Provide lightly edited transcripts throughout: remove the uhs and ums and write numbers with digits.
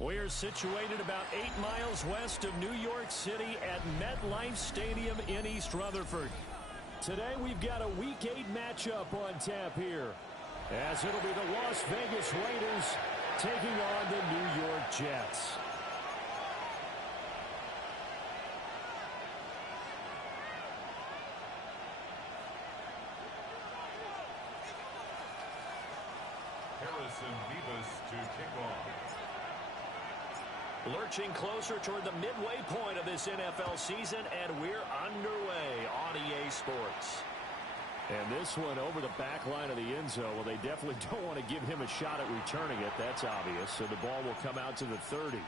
We're situated about 8 miles west of New York City at MetLife Stadium in East Rutherford. Today we've got a Week 8 matchup on tap here, as it'll be the Las Vegas Raiders taking on the New York Jets. Harrison Mevis to kick off. Lurching closer toward the midway point of this NFL season, and we're underway on EA Sports. And this one over the back line of the end zone. Well, they definitely don't want to give him a shot at returning it. That's obvious. So the ball will come out to the 30.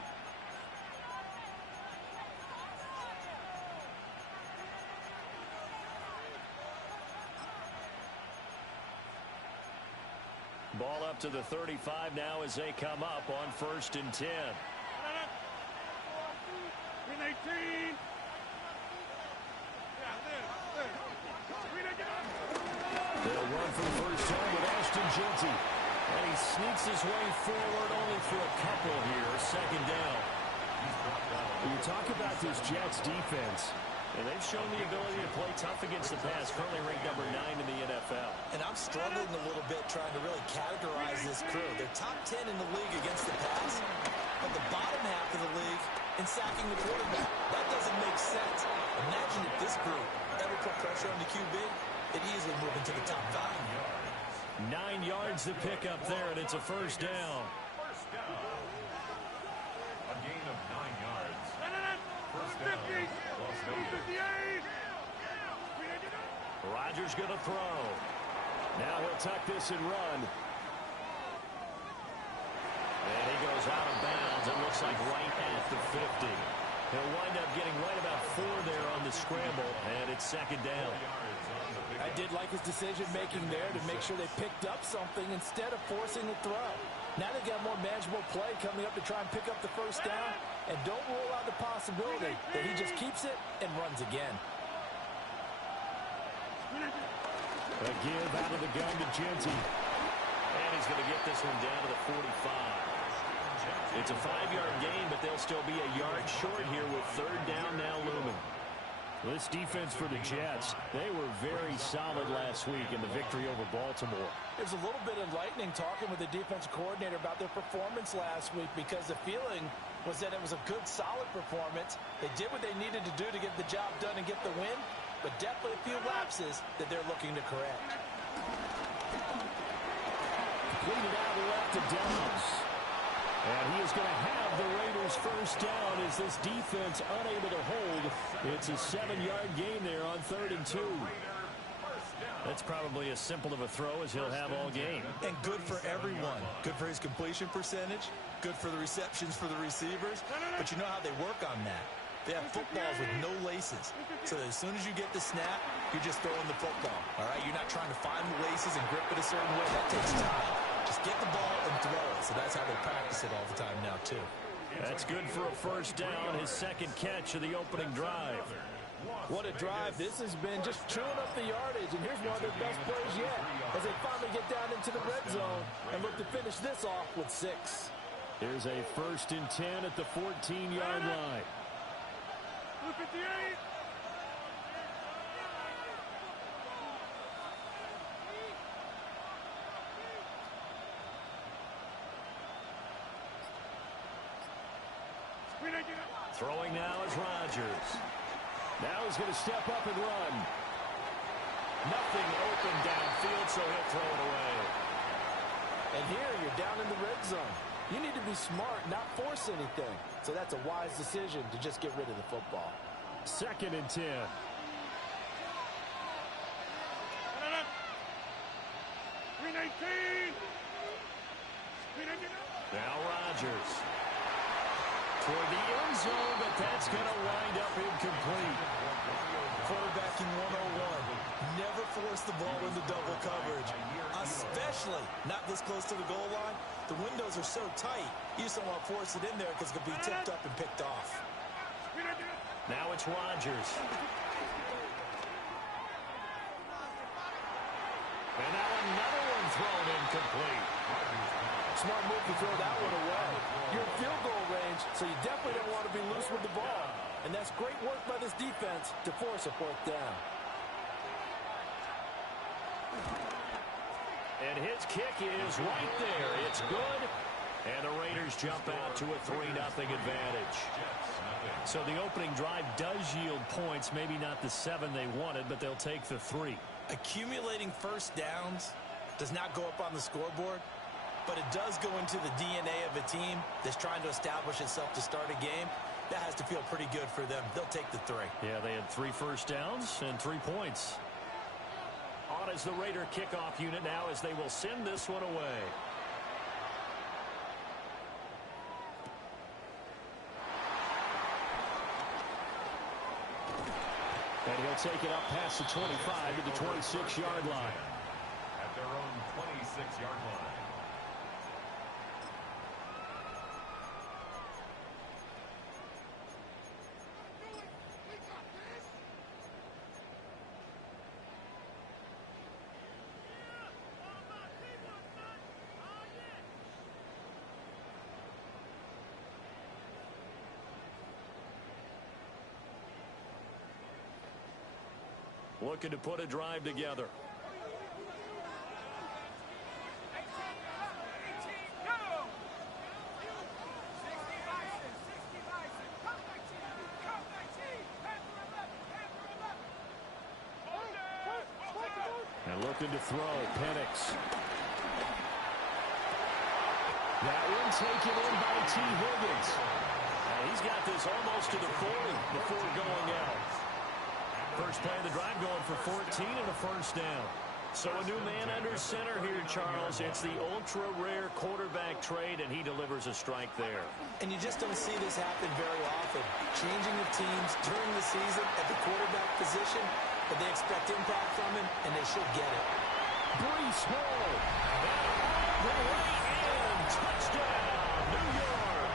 Ball up to the 35 now as they come up on 1st and 10. They'll run for the first time with Ashton Jeanty. And he sneaks his way forward only for a couple here. 2nd down. You talk about this Jets defense, and they've shown the ability to play tough against the pass, currently ranked number 9 in the NFL. And I'm struggling a little bit trying to really categorize this crew. They're top 10 in the league against the pass, but the bottom half of the league in sacking the quarterback. That doesn't make sense. Imagine if this group ever put pressure on the QB, they'd easily move into the top 5. 9 yards to pick up there, and it's a first down. First down. A gain of 9 yards. First down, Las Vegas. Rodgers going to throw. Now he'll tuck this and run. And he goes out of bounds. It looks like right at the 50. He'll wind up getting right about 4 there on the scramble, and it's 2nd down. I did like his decision-making there to make sure they picked up something instead of forcing the throw. Now they've got more manageable play coming up to try and pick up the first down, and don't rule out the possibility that he just keeps it and runs again. A give out of the gun to Jeanty. And he's going to get this one down to the 45. It's a 5-yard gain, but they'll still be a yard short here with 3rd down now looming. This defense for the Jets, they were very solid last week in the victory over Baltimore. It was a little bit enlightening talking with the defensive coordinator about their performance last week, because the feeling was that it was a good, solid performance. They did what they needed to do to get the job done and get the win, but definitely a few lapses that they're looking to correct. Completed out left to Downs. And he is going to have the Raiders first down as this defense unable to hold. It's a 7-yard gain there on 3rd and 2. That's probably as simple of a throw as he'll have all game. And good for everyone. Good for his completion percentage. Good for the receptions for the receivers. But you know how they work on that. They have footballs with no laces. So that as soon as you get the snap, you're just throwing the football. All right? You're not trying to find the laces and grip it a certain way. That takes time. Just get the ball and throw it. So that's how they practice it all the time now, too. That's good for a first down, his 2nd catch of the opening drive. What a drive this has been, just chewing up the yardage. And here's one of their best plays yet as they finally get down into the red zone and look to finish this off with 6. Here's a 1st and 10 at the 14-yard line. 58. Throwing now is Rodgers. Now he's going to step up and run. Nothing open downfield, so he'll throw it away. And here you're down in the red zone. You need to be smart, not force anything. So that's a wise decision to just get rid of the football. 2nd and 10. Now Rodgers. Toward the end zone, but that's going to wind up incomplete. Quarterbacking 101. Never force the ball into double coverage, especially not this close to the goal line. The windows are so tight, you just don't want to force it in there because it could be tipped up and picked off. Now it's Rodgers. And now another one thrown incomplete. Smart move to throw that one away. You're in field goal So you definitely don't want to be loose with the ball. And that's great work by this defense to force a fourth down. And his kick is right there. It's good. And the Raiders jump out to a 3-0 advantage. So the opening drive does yield points. Maybe not the 7 they wanted, but they'll take the 3. Accumulating first downs does not go up on the scoreboard, but it does go into the DNA of a team that's trying to establish itself to start a game. That has to feel pretty good for them. They'll take the 3. Yeah, they had 3 first downs and 3 points. On is the Raider kickoff unit now as they will send this one away. And he'll take it up past the 25 to the 26-yard line. At their own 26-yard line. Looking to put a drive together. And looking to throw, Penix. That one taken in by T. Higgins. And he's got this almost to the 40 before going out. First play of the drive going for 14 and a first down. So a new man under center here, Charles. It's the ultra-rare quarterback trade, and he delivers a strike there. And you just don't see this happen very often. Changing of teams during the season at the quarterback position, but they expect impact from him, and they should get it. Breece Hall. The way in. Touchdown, New York.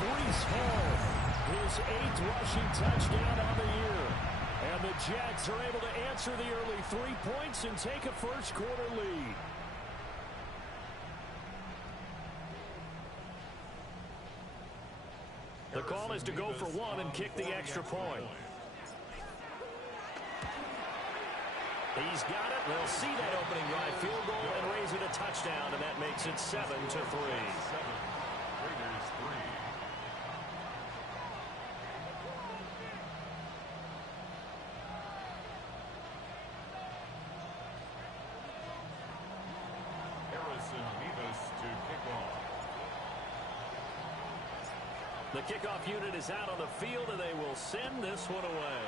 Breece Hall. His 8th rushing touchdown on the year. And the Jets are able to answer the early 3 points and take a first-quarter lead. The call is to go for 1 and kick the extra point. He's got it. They'll see that opening drive field goal and raise it a touchdown, and that makes it 7-3. Raiders 3. The kickoff unit is out on the field, and they will send this one away.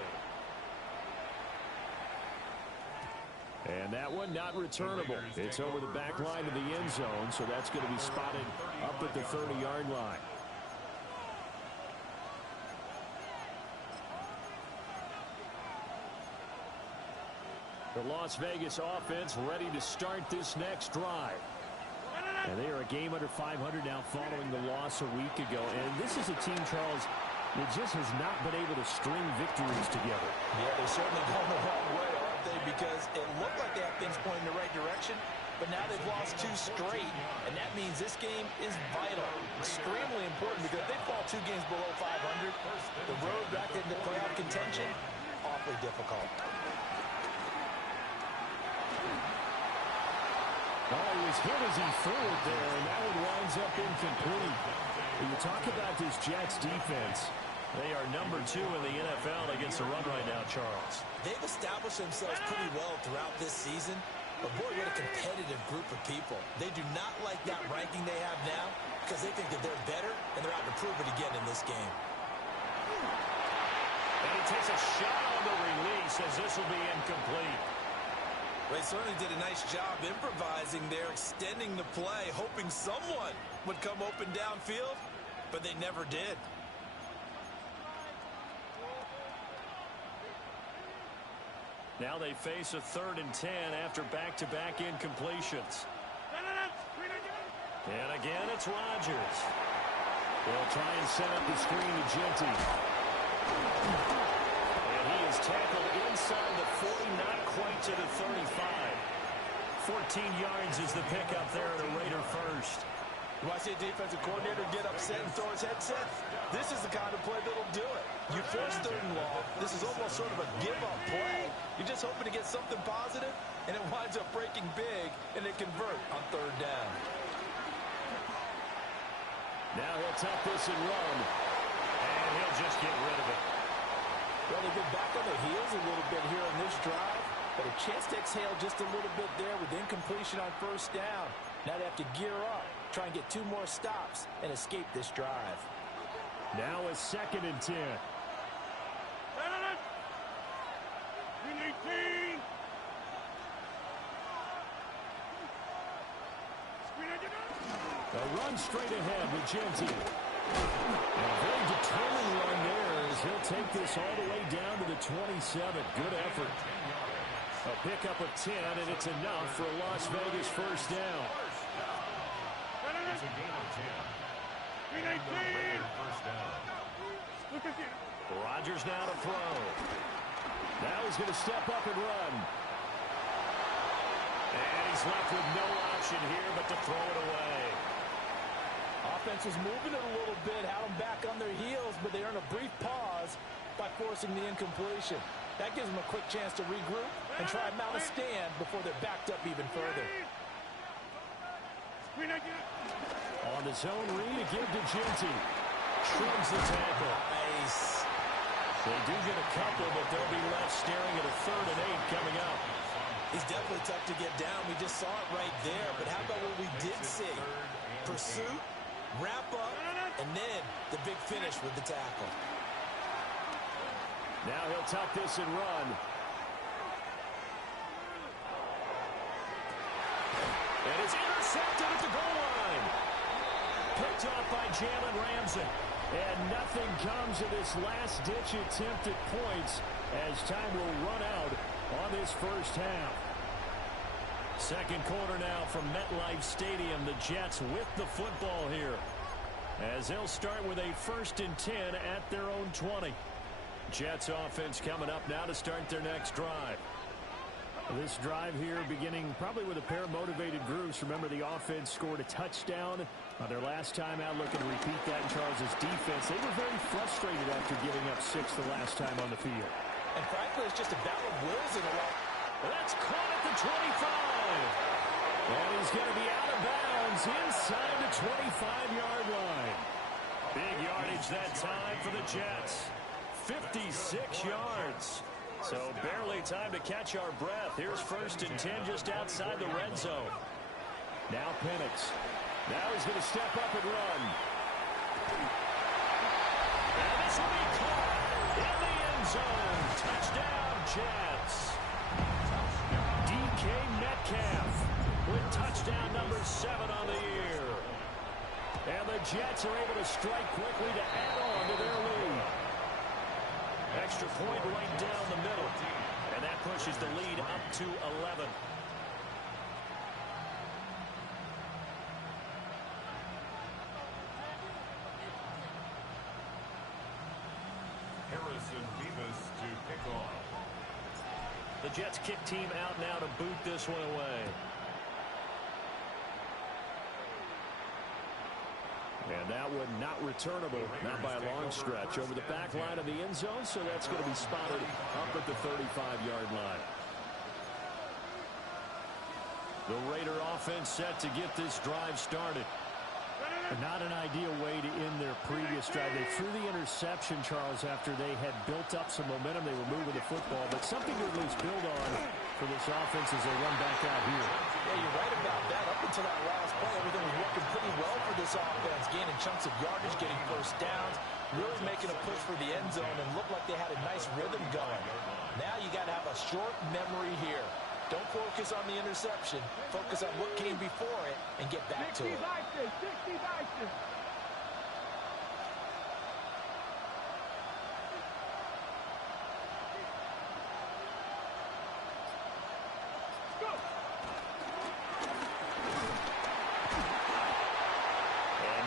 And that one not returnable. It's over the back line of the end zone, so that's going to be spotted up at the 30-yard line. The Las Vegas offense ready to start this next drive. And they are a game under 500 now following the loss a week ago. And this is a team, Charles, that just has not been able to string victories together. Yeah, they're certainly going the wrong way, aren't they? Because it looked like they have things pointing in the right direction, but now they've lost 2 straight. And that means this game is vital, extremely important, because if they fall 2 games below 500, the road back into playoff contention, awfully difficult. Oh, he was hit as he threw it there, and that one winds up incomplete. When you talk about this Jets defense, they are number 2 in the NFL against the run right now, Charles. They've established themselves pretty well throughout this season, but boy, what a competitive group of people. They do not like that ranking they have now because they think that they're better, and they're out to prove it again in this game. And he takes a shot on the release as this will be incomplete. They certainly did a nice job improvising there, extending the play, hoping someone would come open downfield, but they never did. Now they face a 3rd and 10 after back-to-back incompletions. And again, it's Rodgers. They'll try and set up the screen to Genty. And he is tackled inside the 40, not quite to the 35. 14 yards is the pickup there at a Raider first. You want to see a defensive coordinator get upset and throw his headset? This is the kind of play that'll do it. You force 3rd and long. This is almost sort of a give-up play. You're just hoping to get something positive, and it winds up breaking big, and they convert on 3rd down. Now he'll tuck this and run, and he'll just get rid of it. Well, they've been back on their heels a little bit here on this drive, but a chance to exhale just a little bit there with incompletion on 1st down. Now they have to gear up, try and get 2 more stops, and escape this drive. Now a 2nd and 10. A run straight ahead with Genty. And a very determined run there as he'll take this all the way down to the 27. Good effort. A pickup of 10, and it's enough for a Las Vegas 1st down. It's a gain of 10. First down. Rodgers now to throw. Now he's going to step up and run. And he's left with no option here but to throw it away. Offense was moving it a little bit, had them back on their heels, but they earn a brief pause by forcing the incompletion. That gives them a quick chance to regroup and try and mount a stand before they're backed up even further. On the zone read, again to Genty. Trims the tackle. Nice. They do get a couple, but they'll be left staring at a 3rd and 8 coming up. He's definitely tough to get down. We just saw it right there. But how about what we did see? Pursuit, wrap up, and then the big finish with the tackle. Now he'll tuck this and run. And it's intercepted at the goal line. Picked up by Jalen Ramsey. And nothing comes of this last-ditch attempt at points as time will run out on this 1st half. 2nd quarter now from MetLife Stadium. The Jets with the football here as they'll start with a 1st and 10 at their own 20. Jets offense coming up now to start their next drive. This drive here beginning probably with a pair of motivated groups. Remember, the offense scored a touchdown on their last time out. Looking to repeat that in Charles' defense. They were very frustrated after giving up 6 the last time on the field. And frankly, it's just a battle of wills in a lot. That's caught at the 25. And he's going to be out of bounds inside the 25-yard line. Big yardage that time for the Jets. 56 yards. So barely time to catch our breath. Here's 1st and 10 just outside the red zone. Now Penix. Now he's going to step up and run. And this will be caught in the end zone. Touchdown, Jets. DK Metcalf with touchdown number 7 on the year. And the Jets are able to strike quickly to add on to their lead. Extra point right down the middle. And that pushes the lead up to 11. Harrison Bemis to pick off. The Jets kick team out now to boot this one away. And that one not returnable, not by a long stretch, over the back line of the end zone, so that's going to be spotted up at the 35-yard line. The Raider offense set to get this drive started. Not an ideal way to end their previous drive. They threw the interception, Charles, after they had built up some momentum. They were moving the football, but something to at least build on for this offense as they run back out here. Yeah, you're right about that. Up until that last play, everything was working pretty well for this offense, gaining chunks of yardage, getting 1st downs, really making a push for the end zone, and looked like they had a nice rhythm going. Now you got to have a short memory here. Don't focus on the interception. Focus on what came before it and get back to it. And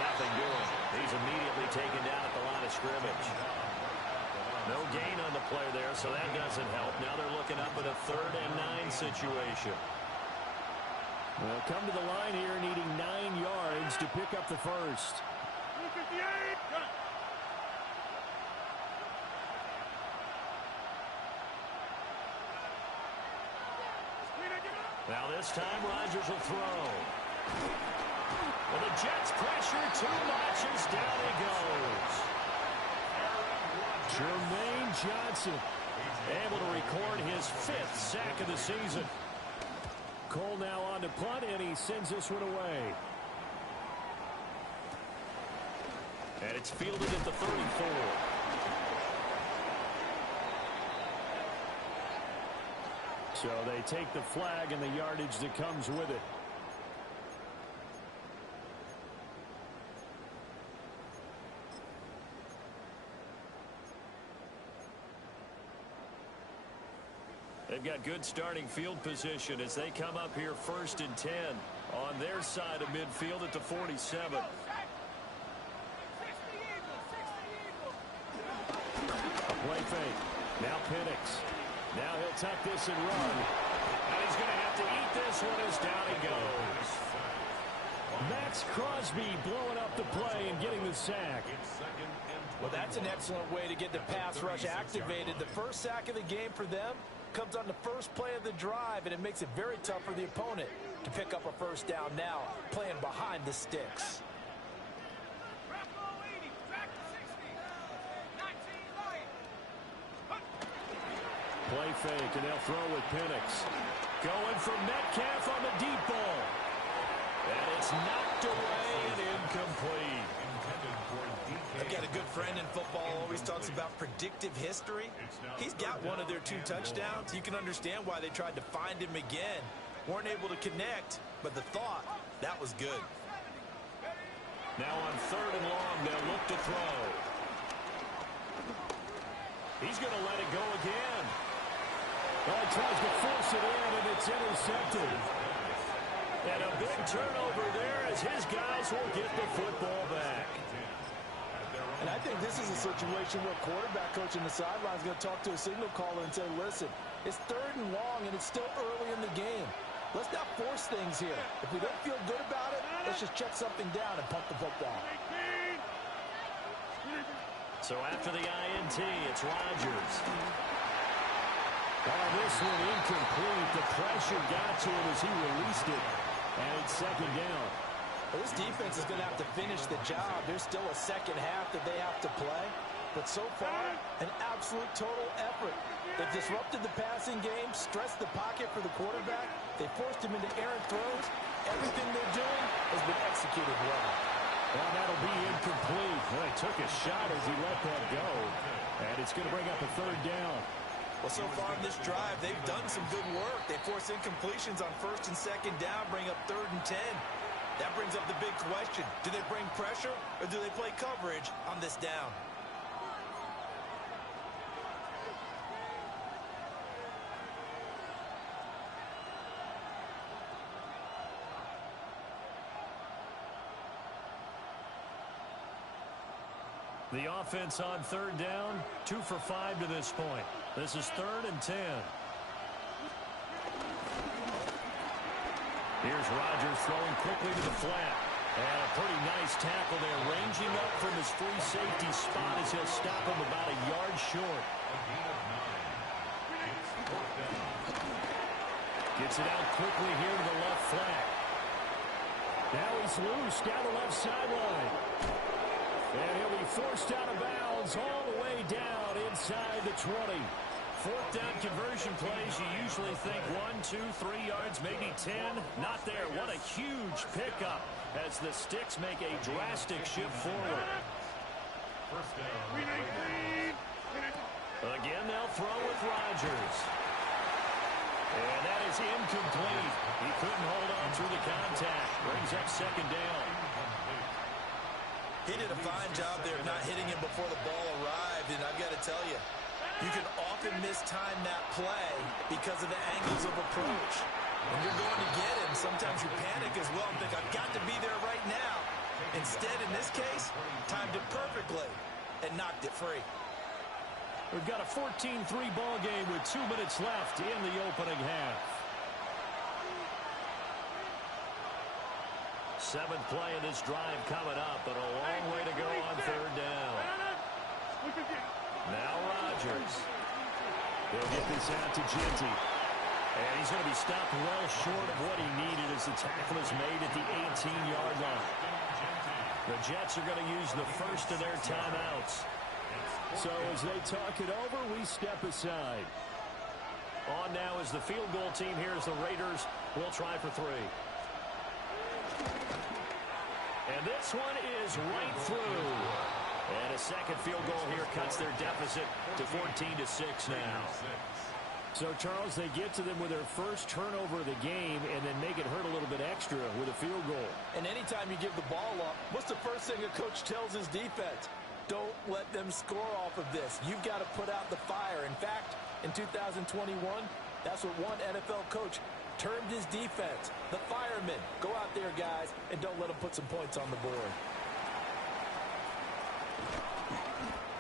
nothing doing. He's immediately taken down at the line of scrimmage. No gain on the play there, so that doesn't help. Now they're looking up at a 3rd and 9 situation. They'll come to the line here needing 9 yards to pick up the first. 58. Now this time Rodgers will throw. Well, the Jets pressure too much as down he goes. Jermaine Johnson able to record his 5th sack of the season. Cole now on to punt, and he sends this one away. And it's fielded at the 34. So they take the flag and the yardage that comes with it. They've got good starting field position as they come up here 1st and 10 on their side of midfield at the 47. A play fake. Now Penix. Now he'll tuck this and run. And he's going to have to eat this one as down he goes. Max Crosby blowing up the play and getting the sack. Well, that's an excellent way to get the pass rush activated. The first sack of the game for them comes on the first play of the drive, and it makes it very tough for the opponent to pick up a first down now, playing behind the sticks. Play fake, and they'll throw with Penix. Going for Metcalf on the deep ball. And it's knocked away and incomplete. I've got a good friend in football, always talks about predictive history. He's got one of their 2 touchdowns. You can understand why they tried to find him again. Weren't able to connect, but the thought, that was good. Now on 3rd and long, they'll look to throw. He's going to let it go again. Well, he tries to force it in, and it's intercepted. And a big turnover there as his guys will get the football back. And I think this is a situation where quarterback coach in the sideline is going to talk to a signal caller and say, listen, it's 3rd and long, and it's still early in the game. Let's not force things here. If we don't feel good about it, let's just check something down and punt the football. So after the INT, it's Rodgers. Oh, this one incomplete. The pressure got to him as he released it. And it's 2nd down. Well, this defense is going to have to finish the job. There's still a second half that they have to play. But so far, an absolute total effort. They've disrupted the passing game, stressed the pocket for the quarterback. They forced him into errant throws. Everything they're doing has been executed well. Well, that'll be incomplete. Well, he took a shot as he let that go. And it's going to bring up a 3rd down. Well, so far in this drive, they've done some good work. They force incompletions on 1st and 2nd down, bring up 3rd and 10. That brings up the big question. Do they bring pressure or do they play coverage on this down? The offense on 3rd down, 2 for 5 to this point. This is 3rd and 10. Here's Rodgers throwing quickly to the flat. And a pretty nice tackle there, ranging up from his free safety spot as he'll stop him about a yard short. Gets it out quickly here to the left flat. Now he's loose down the left sideline. And he'll be forced out of bounds all the way down inside the 20. 4th down conversion plays, you usually think 1, 2, 3 yards, maybe 10. Not there. What a huge pickup as the Sticks make a drastic shift forward. Again, they'll throw with Rodgers. And that is incomplete. He couldn't hold on through the contact. Brings up 2nd down. He did a fine job there of not hitting him before the ball arrived, and I've got to tell you, you can often mistime that play because of the angles of approach. When you're going to get him, sometimes you panic as well and think, I've got to be there right now. Instead, in this case, timed it perfectly and knocked it free. We've got a 14-3 ball game with 2 minutes left in the opening half. Seventh play of this drive coming up, but a long way to go on third down. Now Rodgers. They'll get this out to Jeanty. And he's going to be stopped well short of what he needed as the tackle is made at the 18-yard line. The Jets are going to use the first of their timeouts. So as they talk it over, we step aside. On now is the field goal team here as the Raiders will try for 3. And this one is right through. And a second field goal here cuts their deficit to 14-6 now. So, Charles, they get to them with their first turnover of the game and then make it hurt a little bit extra with a field goal. And anytime you give the ball up, what's the first thing a coach tells his defense? Don't let them score off of this. You've got to put out the fire. In fact, in 2021, that's what one NFL coach termed his defense. The firemen. Go out there, guys, and don't let them put some points on the board.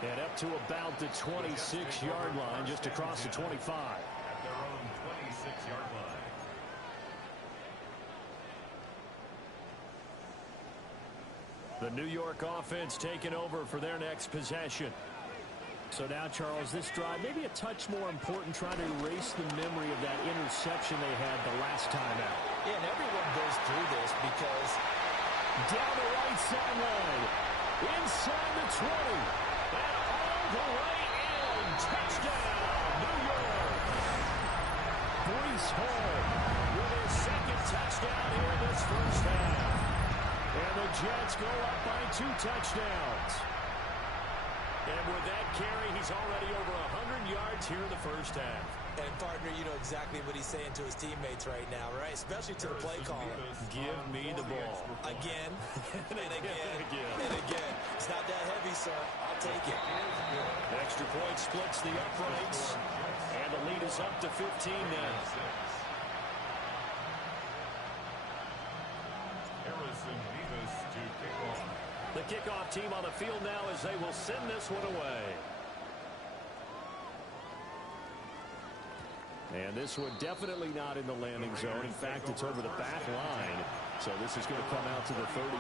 And up to about the 26-yard line, just across the 25. At their own 26-yard line. The New York offense taking over for their next possession. So now, Charles, this drive maybe a touch more important, trying to erase the memory of that interception they had the last time out. Yeah, and everyone goes through this because down the right sideline, inside the 20. And all the way in. Touchdown, New York. Breece Hall with his second touchdown here in this first half. And the Jets go up by 2 touchdowns. And with that carry, he's already over 100 yards here in the first half. And, partner, you know exactly what he's saying to his teammates right now, right? Especially to the play caller. Give me the ball. Again, and again, and again. It's not that heavy, sir. I'll take it. Extra point splits the uprights. And the lead is up to 15 now. Harrison Mevis to kick off. The kickoff team on the field now as they will send this one away. And this one definitely not in the landing zone. In fact, it's over the back line. So this is going to come out to the 35.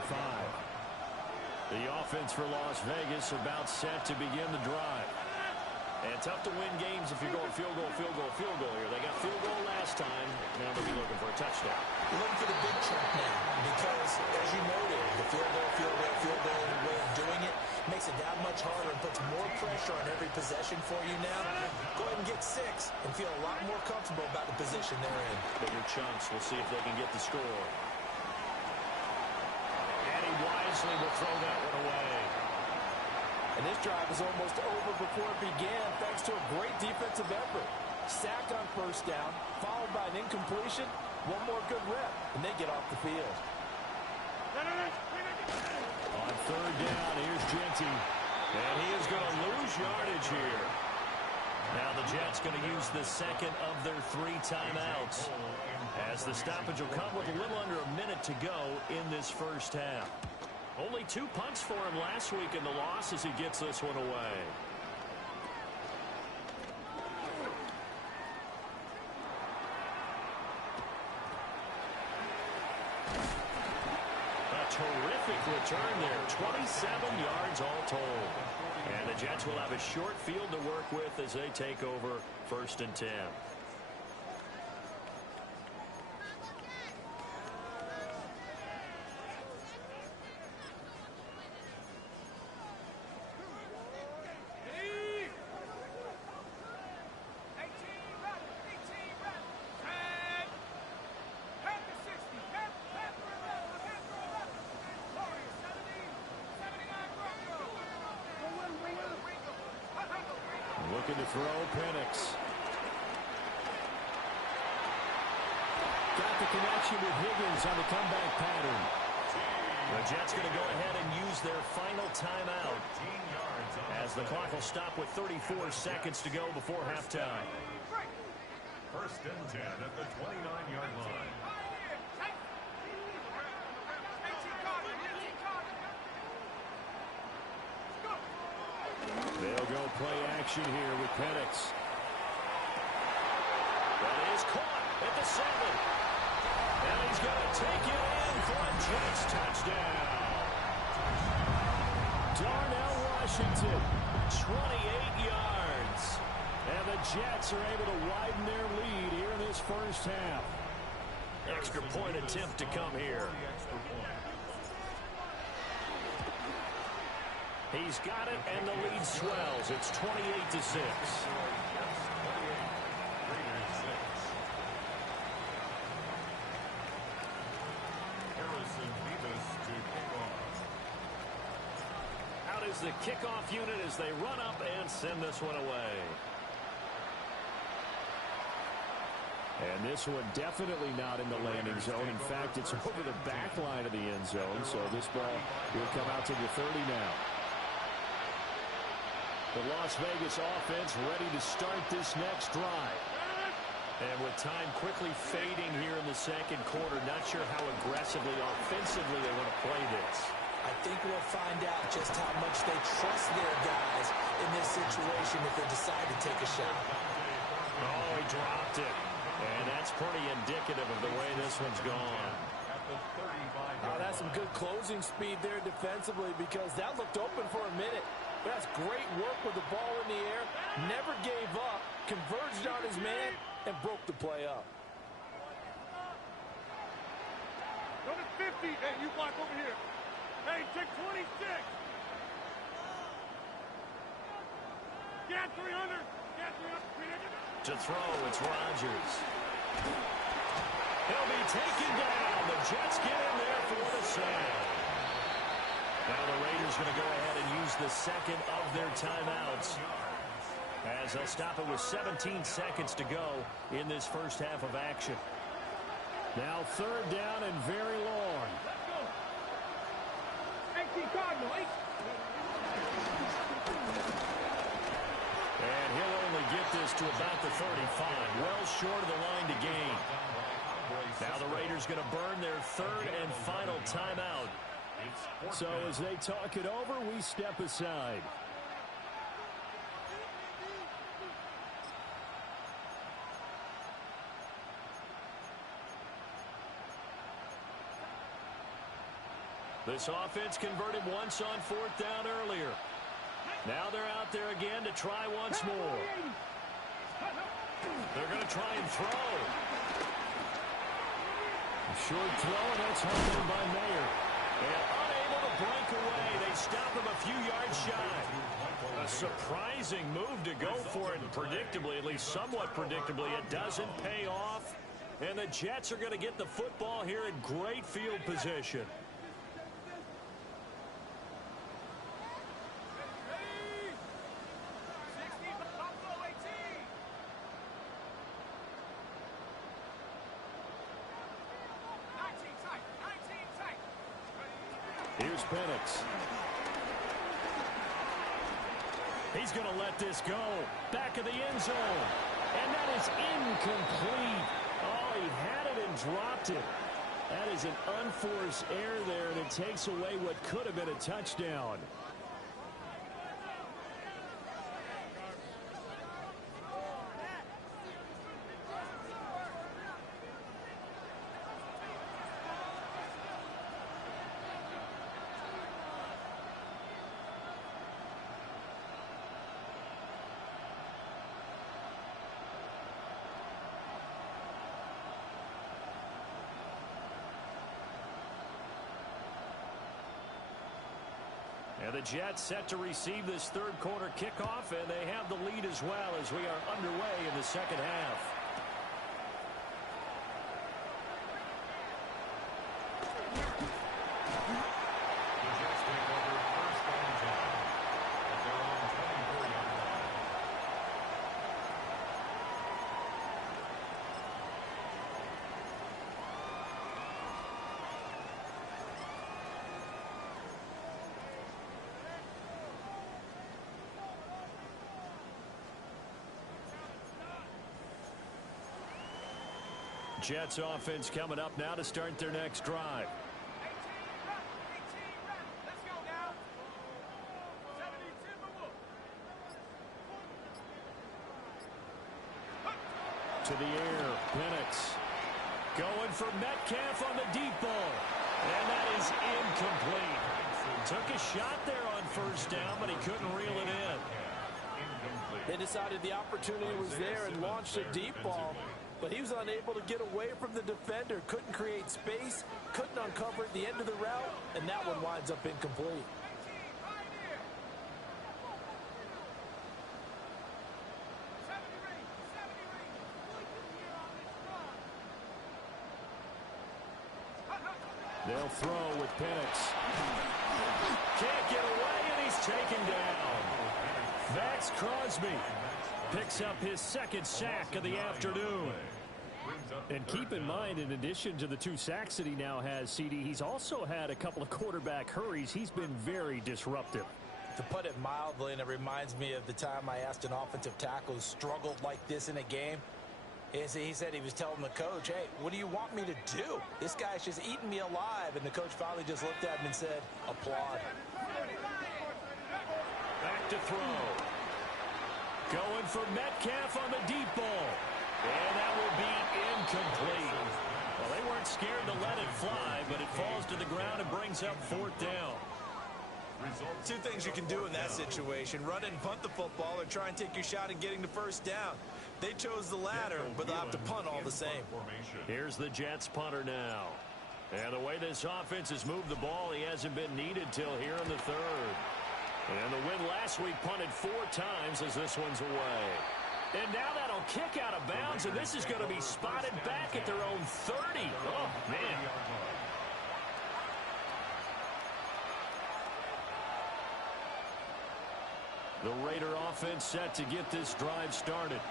The offense for Las Vegas about set to begin the drive. And tough to win games if you're going field goal here. They got field goal last time. Now they'll be looking for a touchdown. Looking for the big chunk now because, as you noted, the field goal way of doing it makes it that much harder and puts more pressure on every possession for you now. Go ahead and get 6 and feel a lot more comfortable about the position they're in. Bigger chunks. We'll see if they can get the score. And he wisely will throw that one away. And this drive was almost over before it began thanks to a great defensive effort. Sack on first down, followed by an incompletion. One more good rep, and they get off the field. On third down, here's Jeanty. And he is going to lose yardage here. Now the Jets going to use the second of their 3 timeouts. As the stoppage will come with a little under a minute to go in this first half. Only 2 punts for him last week in the loss as he gets this one away. A terrific return there. 27 yards all told. And the Jets will have a short field to work with as they take over 1st and 10. Looking to throw, Penix. Got the connection with Higgins on the comeback pattern. The Jets going to go ahead and use their final timeout as the clock will stop with 34 seconds to go before halftime. 1st and 10 at the 29-yard line. They'll go play action here with Penix. That is caught at the 7. And he's going to take it in for a Jets touchdown. Darnell Washington, 28 yards. And the Jets are able to widen their lead here in this first half. Extra point attempt to come here. He's got it, and the lead swells. It's 28-6. Out is the kickoff unit as they run up and send this one away. And this one definitely not in the landing zone. In fact, it's over the back line of the end zone. So this ball will come out to the 30 now. The Las Vegas offense ready to start this next drive. And with time quickly fading here in the second quarter, not sure how aggressively, offensively they want to play this. I think we'll find out just how much they trust their guys in this situation if they decide to take a shot. Oh, he dropped it. And that's pretty indicative of the way this one's gone. Oh, that's some good closing speed there defensively because that looked open for a minute. But that's great work with the ball in the air. Never gave up, converged on his man, and broke the play up. Go to 50. Hey, you block over here. Hey, check 26. Get 300. Get 300. To throw, it's Rodgers. He'll be taken down. The Jets get in there for the save. Now the Raiders going to go ahead and use the second of their timeouts as they'll stop it with 17 seconds to go in this first half of action. Now third down and very long. 18 Cardinal. And he'll only get this to about the 35. Well short of the line to gain. Now the Raiders going to burn their third and final timeout. So as they talk it over, we step aside. This offense converted once on fourth down earlier. Now they're out there again to try once more. They're going to try and throw. A short throw, and that's hung in by Mayer. And unable to break away. They stop him a few yards shy. A surprising move to go for it, and predictably, at least somewhat predictably, it doesn't pay off. And the Jets are going to get the football here in great field position. Here's Penix. He's going to let this go. Back of the end zone. And that is incomplete. Oh, he had it and dropped it. That is an unforced error there, and it takes away what could have been a touchdown. And the Jets set to receive this third quarter kickoff, and they have the lead as well as we are underway in the second half. Jets offense coming up now to start their next drive. To the air, Penix. Going for Metcalf on the deep ball. And that is incomplete. Took a shot there on first down, but he couldn't reel it in. They decided the opportunity was there and launched a deep ball, but he was unable to get away from the defender, couldn't create space, couldn't uncover at the end of the route, and that one winds up incomplete. They'll throw with Penix. Can't get away, and he's taken down. Max Crosby picks up his second sack of the afternoon. And keep in mind, in addition to the 2 sacks that he now has, CD, he's also had a couple of quarterback hurries. He's been very disruptive. To put it mildly, and it reminds me of the time I asked an offensive tackle who struggled like this in a game. He said he was telling the coach, hey, what do you want me to do? This guy's just eating me alive. And the coach finally just looked at him and said, applaud. Back to throw. Going for Metcalf on the deep ball. And that will be incomplete. Well, they weren't scared to let it fly, but it falls to the ground and brings up 4th down. 2 things you can do in that situation: run and punt the football, or try and take your shot at getting the first down. They chose the latter, but they'll have to punt all the same. Here's the Jets punter now. And the way this offense has moved the ball, he hasn't been needed till here in the 3rd. And the win last week punted 4 times as this one's away. And now that'll kick out of bounds, and this is going to be spotted back at their own 30. Oh, man. The Raider offense set to get this drive started.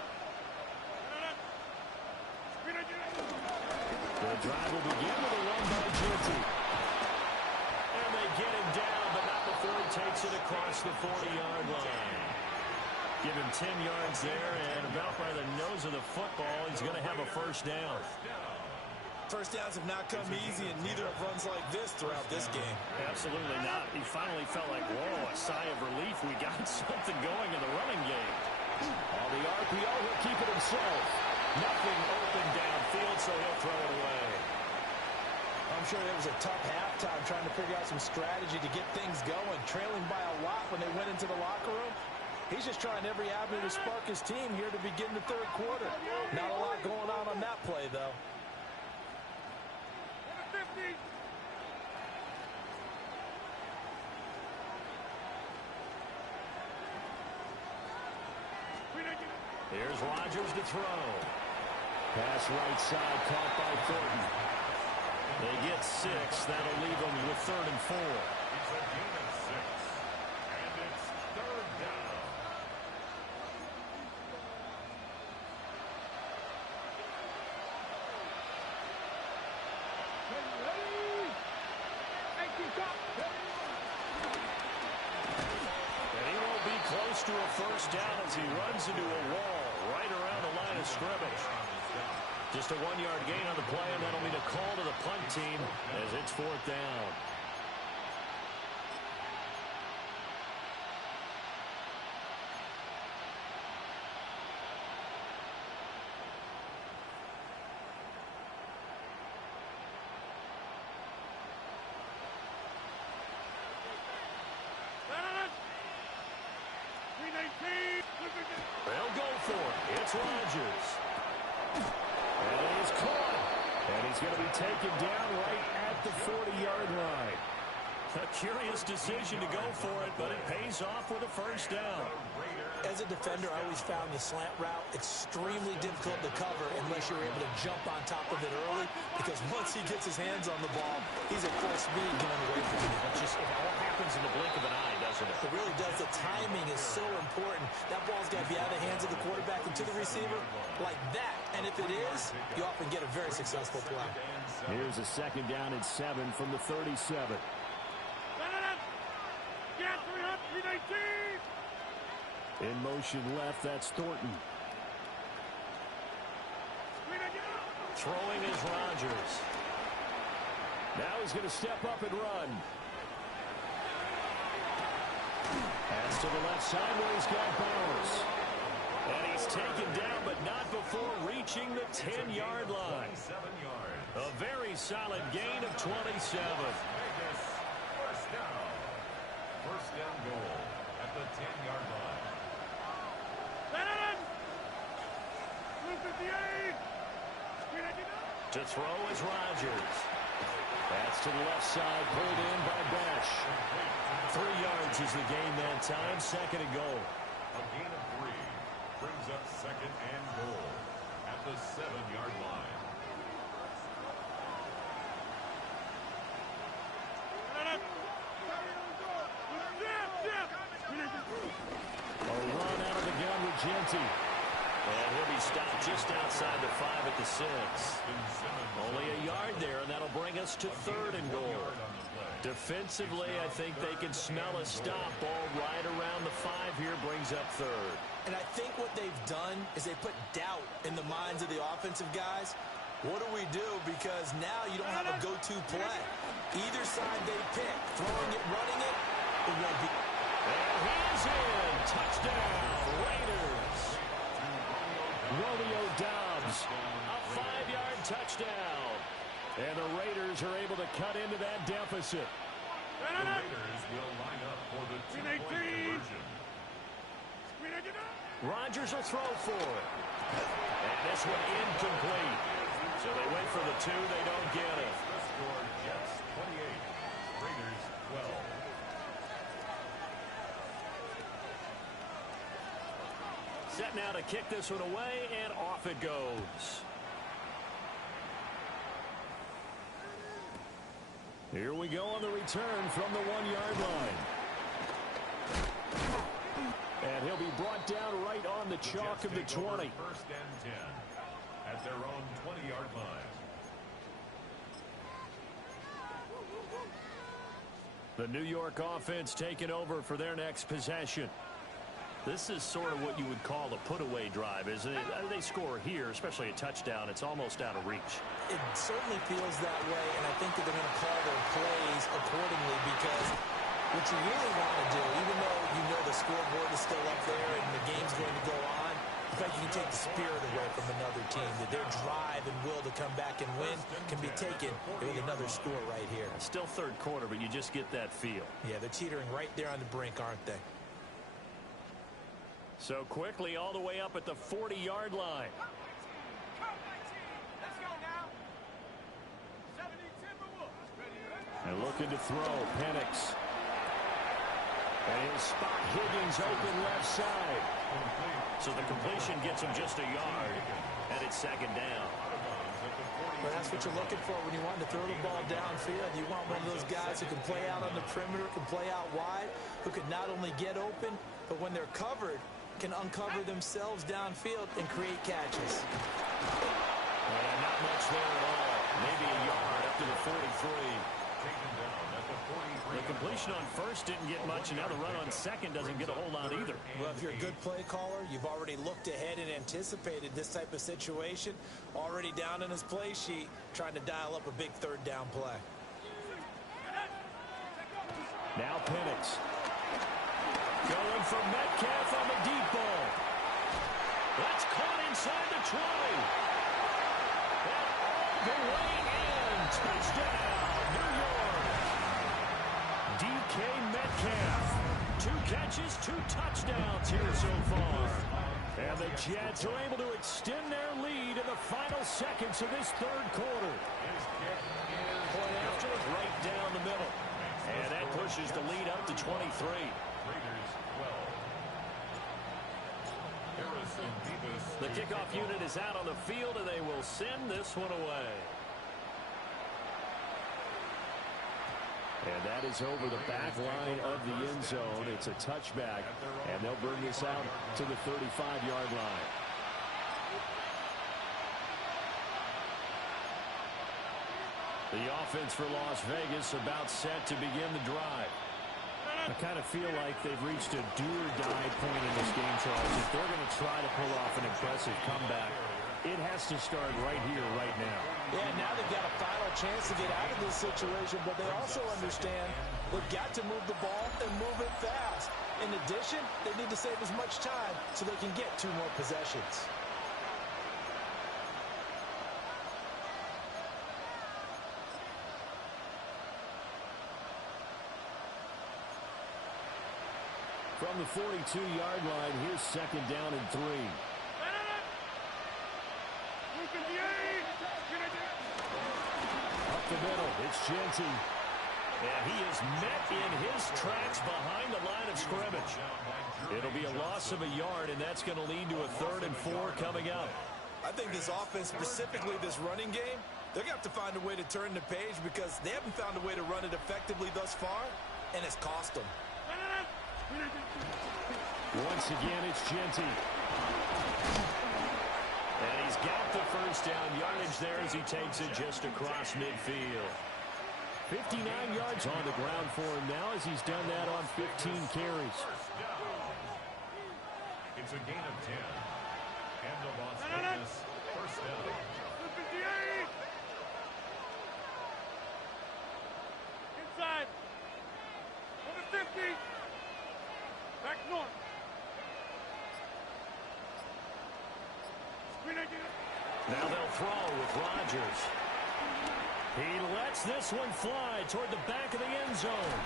The drive will begin with a run by Jersey. And they get him down, but not before he takes it across the 40-yard line. Give him 10 yards there, and about by the nose of the football, he's going to have a first down. First downs have not come easy, and neither have runs like this throughout this game. Absolutely not. He finally felt like, whoa, a sigh of relief. We got something going in the running game. On the RPO, he'll keep it himself. Nothing open downfield, so he'll throw it away. I'm sure it was a tough halftime trying to figure out some strategy to get things going, trailing by a lot when they went into the locker room. He's just trying every avenue to spark his team here to begin the 3rd quarter. Not a lot going on that play, though. Here's Rodgers to throw. Pass right side, caught by Thornton. They get 6. That'll leave them with 3rd and 4. It's a gain of 6. And it's 3rd down. And he won't be close to a first down as he runs into a wall right around the line of scrimmage. Just a 1-yard gain on the play, and that'll mean a call to the punt team as it's 4th down. They'll go for it. It's Rodgers. And he's caught. And he's going to be taken down right at the 40-yard line. A curious decision to go for it, but it pays off with a first down. As a defender, I always found the slant route extremely difficult to cover unless you're able to jump on top of it early, because once he gets his hands on the ball, he's at full speed going away from it. It all happens in the blink of an eye, doesn't it? It really does. The timing is so important. That ball's got to be out of the hands of the quarterback and to the receiver like that. And if it is, you often get a very successful play. Here's a 2nd down and 7 from the 37. In motion left, that's Thornton. Throwing is Rodgers. Now he's going to step up and run. Pass to the left side where he's got Bowers. And he's taken down, but not before reaching the 10-yard line. 7 yards. A very solid gain of 27. Vegas, first down. First down goal at the 10-yard line. To throw is Rodgers. That's to the left side, pulled in by Besh. 3 yards is the gain that time, second and goal. A gain of 3 brings up second and goal at the 7-yard line. A run out of the gun with Genty. And he'll be stopped just outside the 5 at the 6. Only a yard there, and that'll bring us to third and goal. Defensively, I think they can smell a stop. Ball right around the 5 here brings up third. And I think what they've done is they put doubt in the minds of the offensive guys. What do we do? Because now you don't have a go-to play. Either side they pick, throwing it, running it, it won't be. And he's in. Touchdown, Raiders. Romeo Doubs. A 5-yard touchdown. And the Raiders are able to cut into that deficit. The Raiders will line up for the 2-point conversion. Rodgers will throw for it. And this one incomplete. So they went for the 2. They don't get it. The score, Jets 28, Raiders 12. Set now to kick this one away, and off it goes. Here we go on the return from the 1-yard line. And he'll be brought down right on the chalk of the 20. First and 10 at their own 20-yard line. The New York offense taking over for their next possession. This is sort of what you would call a put-away drive, isn't it? They score here, especially a touchdown. It's almost out of reach. It certainly feels that way, and I think that they're going to call their plays accordingly because what you really want to do, even though you know the scoreboard is still up there and the game's going to go on, in fact, you can take the spirit away from another team, that their drive and will to come back and win can be taken with another score right here. Still third quarter, but you just get that feel. Yeah, they're teetering right there on the brink, aren't they? So quickly all the way up at the 40-yard line. And looking to throw, Penix. And he'll spot Higgins open left side. So the completion gets him just a yard, and it's second down. But that's what you're looking for when you want to throw the ball downfield. You want one of those guys who can play out on the perimeter, can play out wide, who can not only get open, but when they're covered, can uncover themselves downfield and create catches. And not much there at all. Maybe a yard up to the 43. The completion on first didn't get much, and now the run on second doesn't get a whole lot either. Well, if you're a good play caller, you've already looked ahead and anticipated this type of situation. Already down in his play sheet, trying to dial up a big third down play. Now Penix. Going for Metcalf on the deep ball. That's caught inside the 20. And all the way in. Touchdown, New York. DK Metcalf. 2 catches, 2 touchdowns here so far. And the Jets are able to extend their lead in the final seconds of this third quarter. Point after, right down the middle. And that pushes the lead up to 23. The kickoff unit is out on the field, and they will send this one away. And that is over the back line of the end zone. It's a touchback, and they'll bring this out to the 35-yard line. The offense for Las Vegas about set to begin the drive. I kind of feel like they've reached a do-or-die point in this game, Charles. If they're going to try to pull off an impressive comeback, it has to start right here, right now. Yeah, now they've got a final chance to get out of this situation, but they also understand they've got to move the ball and move it fast. In the addition, they need to save as much time so they can get 2 more possessions. From the 42-yard line, here's second down and 3. Up the middle, it's Genty. And he is met in his tracks behind the line of scrimmage. It'll be a loss of a yard, and that's going to lead to a 3rd and 4 coming up. I think this offense, specifically this running game, they're going to have to find a way to turn the page because they haven't found a way to run it effectively thus far, and it's cost them. Once again, it's Genty. And he's got the first down yardage there as he takes it just across midfield. 59 yards on the ground for him now as he's done that on 15 carries. It's a gain of 10. And the Las Vegas first down. Inside. Over 50. Back north. Screen again. Now they'll throw with Rodgers. He lets this one fly toward the back of the end zone.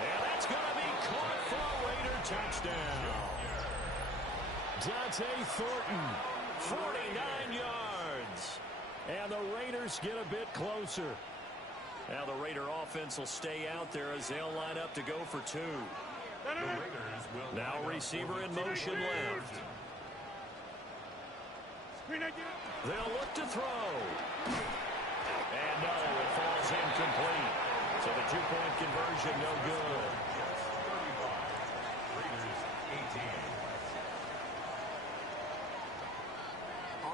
And that's going to be caught for a Raider touchdown. Dante Thornton, 49 yards. And the Raiders get a bit closer. Now the Raider offense will stay out there as they'll line up to go for 2. Now receiver in motion left. They'll look to throw. And no, it falls incomplete. So the 2-point conversion no good. Raiders 18.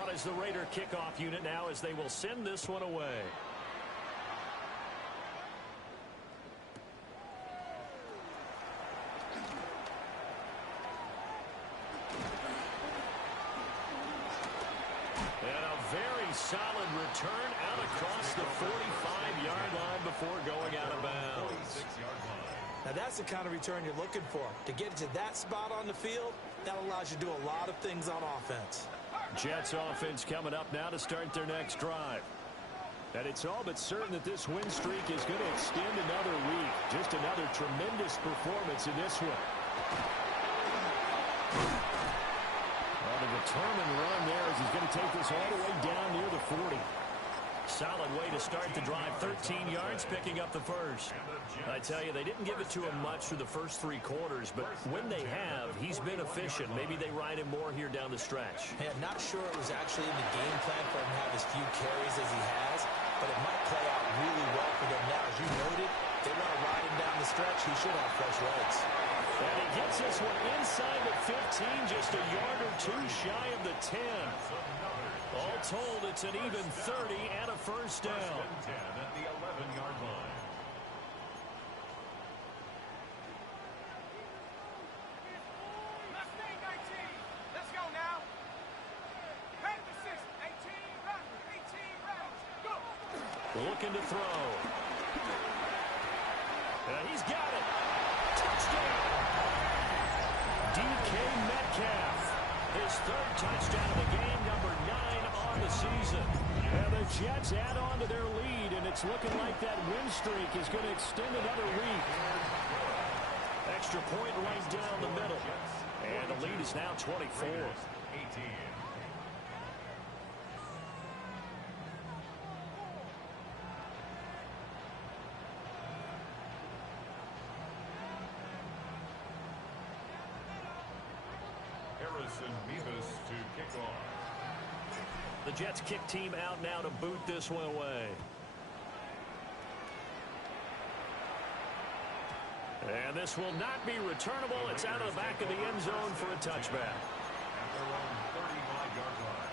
On is the Raider kickoff unit now as they will send this one away. Solid return out across the 45-yard line before going out of bounds. Now that's the kind of return you're looking for. To get to that spot on the field, that allows you to do a lot of things on offense. Jets offense coming up now to start their next drive. And it's all but certain that this win streak is going to extend another week. Just another tremendous performance in this one. A determined run there as he's going to take this all the way down near the 40. Solid way to start the drive. 13 yards, picking up the first. I tell you, they didn't give it to him much through the first 3 quarters, but when they have, he's been efficient. Maybe they ride him more here down the stretch. Yeah, not sure it was actually in the game plan for him to have as few carries as he has, but it might play out really well for them now. As you noted, they want to ride him down the stretch. He should have fresh legs. And he gets this one inside the 15, just a yard or 2 shy of the 10. All told, it's an even 30 and a first down. 10 at the 11-yard line. Let's go now. Back to 6. 18 rounds. Go. Looking to throw. And he's got it. Touchdown. DK Metcalf. His 3rd touchdown of the game, number 9 on the season. And the Jets add on to their lead, and it's looking like that win streak is going to extend another week. Extra point right down the middle. And the lead is now 24. 18. Harrison Mevis to kick off. The Jets kick team out now to boot this one away. And this will not be returnable. It's out of the back of the end zone for a touchback. At their own 35-yard line.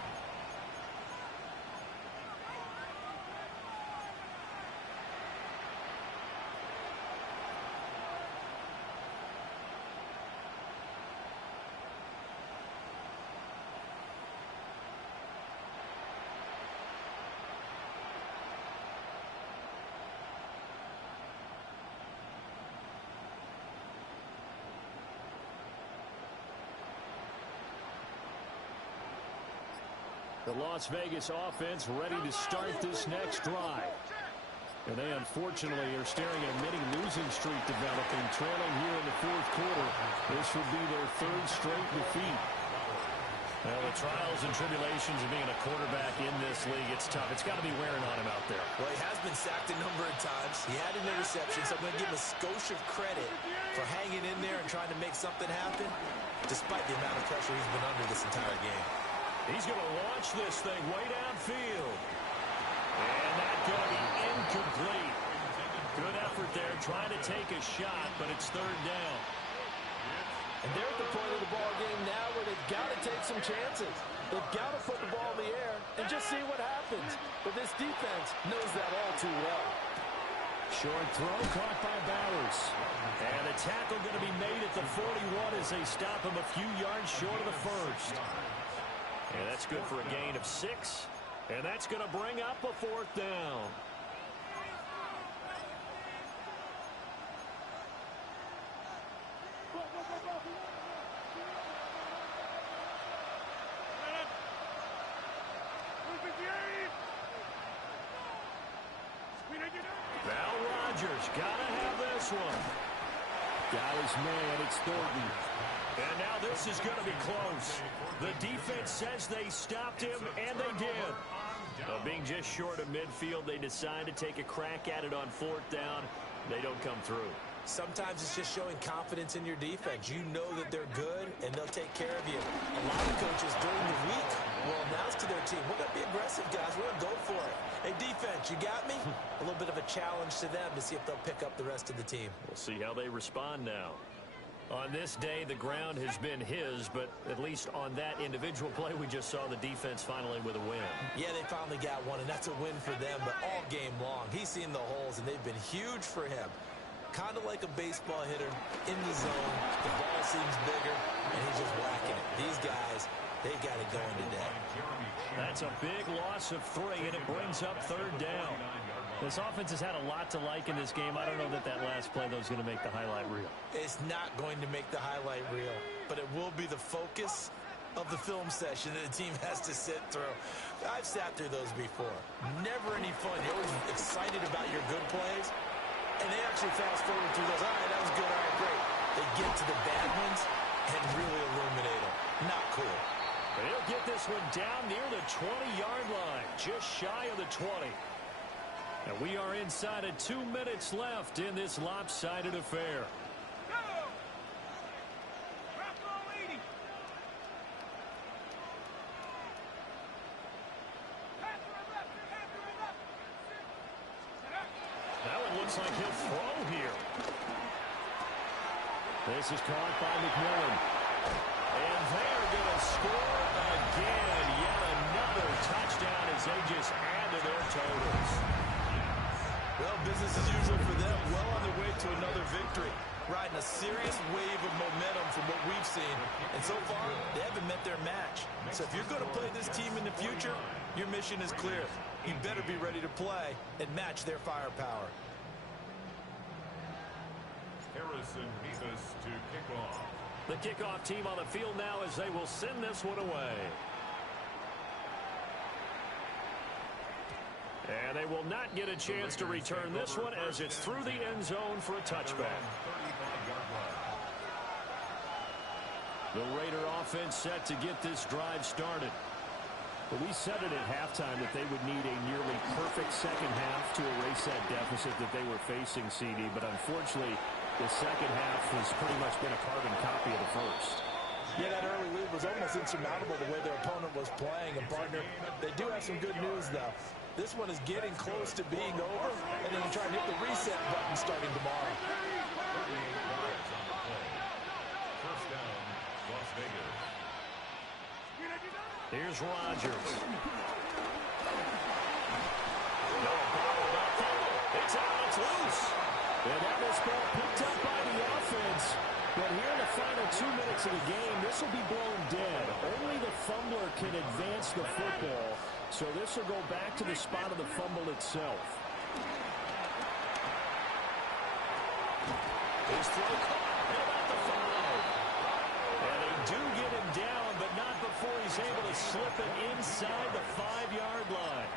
The Las Vegas offense ready to start this next drive. And they unfortunately are staring at a mini losing streak developing, trailing here in the fourth quarter. This would be their third straight defeat. Well, the trials and tribulations of being a quarterback in this league, it's tough. It's got to be wearing on him out there. Well, he has been sacked a number of times. He had an interception, so I'm going to give him a skosh of credit for hanging in there and trying to make something happen, despite the amount of pressure he's been under this entire game. He's going to launch this thing way downfield. And that's going to be incomplete. Good effort there, trying to take a shot, but it's third down. And they're at the point of the ball game now where they've got to take some chances. They've got to put the ball in the air and just see what happens. But this defense knows that all too well. Short throw caught by Bowers. And the tackle going to be made at the 41 as they stop him a few yards short of the first. And that's good for a gain of 6. And that's going to bring up a fourth down. Val Rogers got to have this one. Got his man. It's Thornton. And now this is going to be close. The defense says they stopped him, and they did. Being just short of midfield, they decide to take a crack at it on fourth down. They don't come through. Sometimes it's just showing confidence in your defense. You know that they're good, and they'll take care of you. A lot of coaches during the week will announce to their team, we're going to be aggressive, guys. We're going to go for it. Hey, defense, you got me? A little bit of a challenge to them to see if they'll pick up the rest of the team. We'll see how they respond now. On this day, the ground has been his, but at least on that individual play, we just saw the defense finally with a win. Yeah, they finally got one, and that's a win for them, but all game long, he's seen the holes, and they've been huge for him. Kind of like a baseball hitter in the zone. The ball seems bigger, and he's just whacking it. These guys, they got it going today. That's a big loss of 3, and it brings up third down. This offense has had a lot to like in this game. I don't know that last play, though, is going to make the highlight reel. It's not going to make the highlight reel, but it will be the focus of the film session that the team has to sit through. I've sat through those before. Never any fun. You're always excited about your good plays, and they actually fast forward through those. All right, that was good. All right, great. They get to the bad ones and really illuminate them. Not cool. He'll get this one down near the 20-yard line, just shy of the 20. And we are inside of 2 minutes left in this lopsided affair. That one looks like he'll throw here. This is caught by McMillan. And they're going to score again. Yet another touchdown as they just add to their totals. Well, business as usual for them. Well on their way to another victory. Riding a serious wave of momentum from what we've seen. And so far, they haven't met their match. So if you're going to play this team in the future, your mission is clear. You better be ready to play and match their firepower. Harrison Davis to kick off. The kickoff team on the field now as they will send this one away. And they will not get a chance to return this one as it's through the end zone for a touchback. The Raider offense set to get this drive started. But we said it at halftime that they would need a nearly perfect second half to erase that deficit that they were facing, CD. But unfortunately, the second half has pretty much been a carbon copy of the first. Yeah, that early lead was almost insurmountable the way their opponent was playing. And, partner, they do have some good news, though. This one is getting close to being over, and then try and hit the reset button starting tomorrow. First down, Las Vegas. Here's Rodgers. No, bottled up. It's out, it's loose. And that was ball picked up by the offense. But here in the final 2 minutes of the game, this will be blown dead. Only the fumbler can advance the football. So this will go back to the spot of the fumble itself. His throw caught at about the 5. And they do get him down, but not before he's able to to slip it inside the 5-yard line.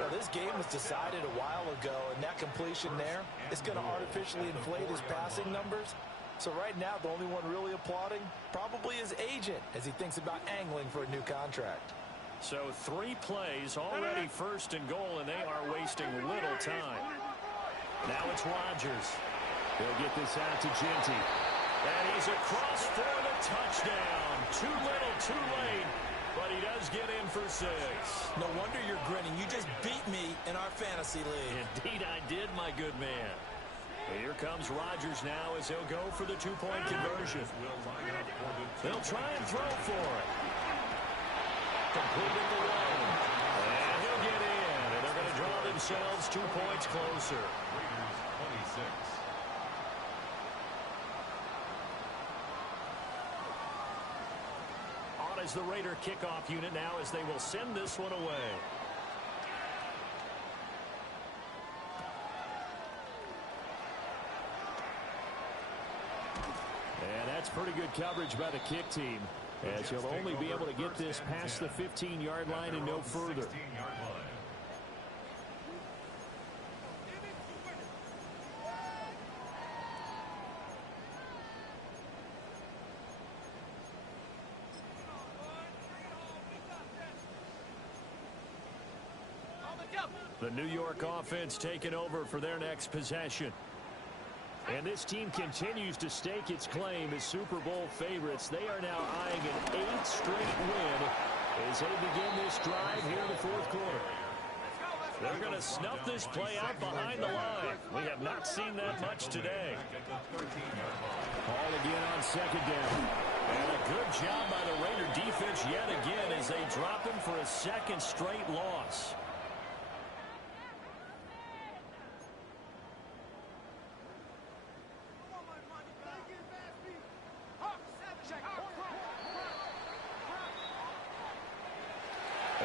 Well, this game was decided a while ago, and that completion there is going to artificially inflate his passing numbers. So right now, the only one really applauding probably his agent as he thinks about angling for a new contract. So 3 plays, already 1st and goal, and they are wasting little time. Now it's Rodgers. He'll get this out to Genty. And he's across for the touchdown. Too little, too late. But he does get in for 6. No wonder you're grinning. You just beat me in our fantasy league. Indeed I did, my good man. Here comes Rodgers now as he'll go for the 2-point conversion. They'll try and throw for it. Completed the run. And he'll get in. And they're going to draw themselves 2 points closer. Raiders 26. On is the Raider kickoff unit now as they will send this one away. And that's pretty good coverage by the kick team, as he'll only be able to get this past the 15-yard line and no further. The New York offense taking over for their next possession. And this team continues to stake its claim as Super Bowl favorites. They are now eyeing an 8th straight win as they begin this drive here in the 4th quarter. They're going to snuff this play out behind the line. We have not seen that much today. Ball again on 2nd down. And a good job by the Raider defense yet again as they drop him for a 2nd straight loss.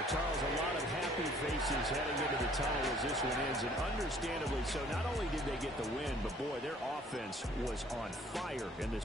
Charles, a lot of happy faces heading into the tunnel as this one ends, and understandably so. Not only did they get the win, but boy, their offense was on fire in this